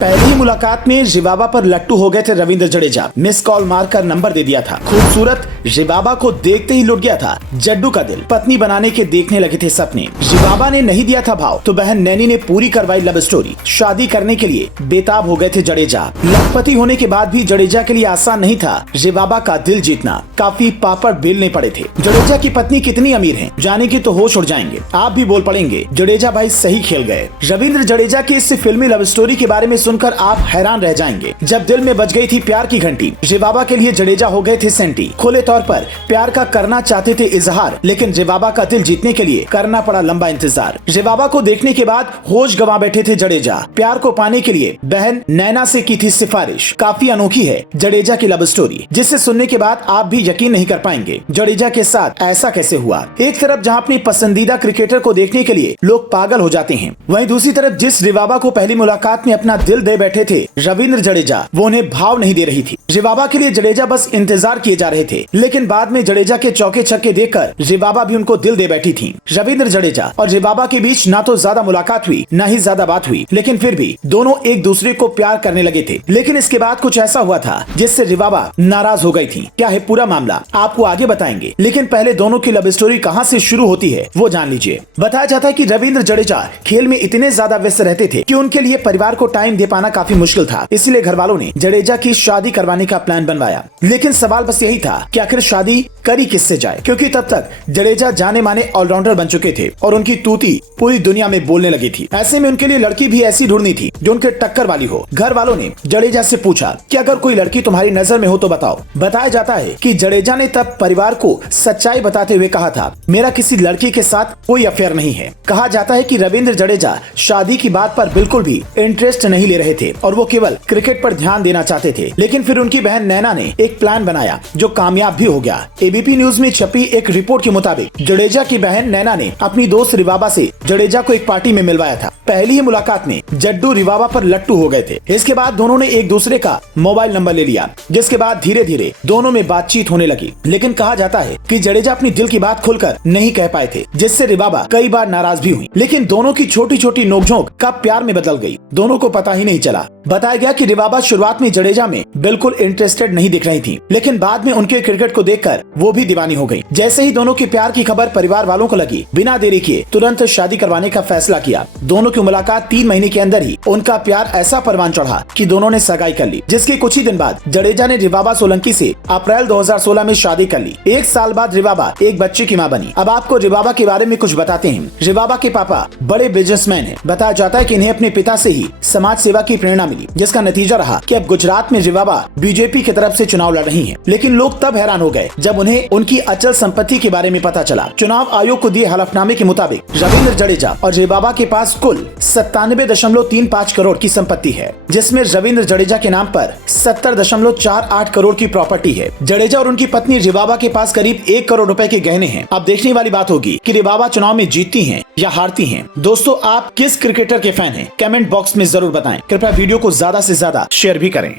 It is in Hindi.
पहली ही मुलाकात में रिवाबा पर लट्टू हो गए थे रविंद्र जडेजा। मिस कॉल मारकर नंबर दे दिया था। खूबसूरत रिवाबा को देखते ही लुट गया था जड्डू का दिल। पत्नी बनाने के देखने लगे थे सपने। रिवाबा ने नहीं दिया था भाव तो बहन नैनी ने पूरी करवाई लव स्टोरी। शादी करने के लिए बेताब हो गए थे जडेजा। लखपति होने के बाद भी जडेजा के लिए आसान नहीं था रिवाबा का दिल जीतना। काफी पापड़ बेलने पड़े थे। जडेजा की पत्नी कितनी अमीर है जानेंगे तो होश उड़ जाएंगे। आप भी बोल पड़ेंगे जडेजा भाई सही खेल गए। रविंद्र जडेजा की इस फिल्मी लव स्टोरी के बारे में सुनकर आप हैरान रह जाएंगे। जब दिल में बज गई थी प्यार की घंटी, रिवाबा के लिए जडेजा हो गए थे सेंटी। खुले तौर पर प्यार का करना चाहते थे इजहार, लेकिन रिवाबा का दिल जीतने के लिए करना पड़ा लंबा इंतजार। रिवाबा को देखने के बाद होश गंवा बैठे थे जडेजा। प्यार को पाने के लिए बहन नैना से की थी सिफारिश। काफी अनोखी है जडेजा की लव स्टोरी, जिसे सुनने के बाद आप भी यकीन नहीं कर पाएंगे जडेजा के साथ ऐसा कैसे हुआ। एक तरफ जहां अपनी पसंदीदा क्रिकेटर को देखने के लिए लोग पागल हो जाते हैं, वहीं दूसरी तरफ जिस रिवाबा को पहली मुलाकात में अपना दिल दे बैठे थे रविंद्र जडेजा, वो उन्हें भाव नहीं दे रही थी। रिवाबा के लिए जडेजा बस इंतजार किए जा रहे थे, लेकिन बाद में जडेजा के चौके छक्के देखकर रिवाबा भी उनको दिल दे बैठी थी। रविंद्र जडेजा और रिवाबा के बीच ना तो ज्यादा मुलाकात हुई ना ही ज्यादा बात हुई, लेकिन फिर भी दोनों एक दूसरे को प्यार करने लगे थे। लेकिन इसके बाद कुछ ऐसा हुआ था जिससे रिवाबा नाराज हो गई थी। क्या है पूरा मामला आपको आगे बताएंगे, लेकिन पहले दोनों की लव स्टोरी कहां से शुरू होती है वो जान लीजिए। बताया जाता है कि रविंद्र जडेजा खेल में इतने ज्यादा व्यस्त रहते थे कि उनके लिए परिवार को टाइम दे पाना काफी मुश्किल था। इसलिए घर वालों ने जडेजा की शादी करवाने का प्लान बनवाया, लेकिन सवाल बस यही था कि आखिर शादी करी किससे जाए, क्योंकि तब तक जडेजा जाने माने ऑलराउंडर बन चुके थे और उनकी तूती पूरी दुनिया में बोलने लगी थी। ऐसे में उनके लिए लड़की भी ऐसी ढूंढनी थी जो उनके टक्कर वाली हो। घर वालों ने जडेजा से पूछा कि अगर कोई लड़की तुम्हारी नजर में हो तो बताओ। बताया जाता है कि जडेजा ने तब परिवार को सच्चाई बताते हुए कहा था, मेरा किसी लड़की के साथ कोई अफेयर नहीं है। कहा जाता है कि रविंद्र जडेजा शादी की बात पर बिल्कुल भी इंटरेस्ट नहीं ले रहे थे और वो केवल क्रिकेट पर ध्यान देना चाहते थे। लेकिन फिर उनकी बहन नैना ने एक प्लान बनाया जो कामयाब भी हो गया। एबीपी न्यूज में छपी एक रिपोर्ट के मुताबिक जडेजा की बहन नैना ने अपनी दोस्त रिवाबा से जडेजा को एक पार्टी में मिलवाया था। पहली ही मुलाकात में जड्डू रिवाबा पर लट्टू हो गए थे। इसके बाद दोनों ने एक दूसरे का मोबाइल नंबर ले लिया, जिसके बाद धीरे धीरे दोनों में बातचीत होने लगी। लेकिन कहा जाता है कि जडेजा अपनी दिल की बात खुलकर नहीं कह पाए थे, जिससे रिवाबा कई बार नाराज भी हुई। लेकिन दोनों की छोटी छोटी नोकझोंक कब प्यार में बदल गई दोनों को पता ही नहीं चला। बताया गया कि रिवाबा शुरुआत में जडेजा में बिल्कुल इंटरेस्टेड नहीं दिख रही थी, लेकिन बाद में उनके क्रिकेट को देखकर वो भी दीवानी हो गई। जैसे ही दोनों की प्यार की खबर परिवार वालों को लगी, बिना देरी किए तुरंत शादी करवाने का फैसला किया। दोनों की मुलाकात 3 महीने के अंदर ही उनका प्यार ऐसा परवान चढ़ा कि दोनों ने सगाई कर ली, जिसके कुछ ही दिन बाद जडेजा ने रिवाबा सोलंकी से अप्रैल 2016 में शादी कर ली। 1 साल बाद रिवाबा एक बच्चे की मां बनी। अब आपको रिवाबा के बारे में कुछ बताते हैं। रिवाबा के पापा बड़े बिजनेसमैन हैं। बताया जाता है कि इन्हें अपने पिता से ही समाज सेवा की प्रेरणा मिली, जिसका नतीजा रहा कि अब गुजरात में रिवाबा बीजेपी की तरफ से चुनाव लड़ रही हैं। लेकिन लोग तब हैरान हो गए जब उन्हें उनकी अचल संपत्ति के बारे में पता चला। चुनाव आयोग को दिए हलफनामे के मुताबिक रविंद्र जडेजा और रिवाबा के पास कुल 97.35 करोड़ की संपत्ति है, जिसमें रविंद्र जडेजा के नाम पर 70.48 करोड़ की प्रॉपर्टी है। जडेजा और उनकी पत्नी रिवाबा के पास करीब 1 करोड़ रुपए के गहने हैं। अब देखने वाली बात होगी कि रिवाबा चुनाव में जीतती हैं या हारती हैं। दोस्तों, आप किस क्रिकेटर के फैन हैं? कमेंट बॉक्स में जरूर बताएं। कृपया वीडियो को ज्यादा से ज्यादा शेयर भी करें।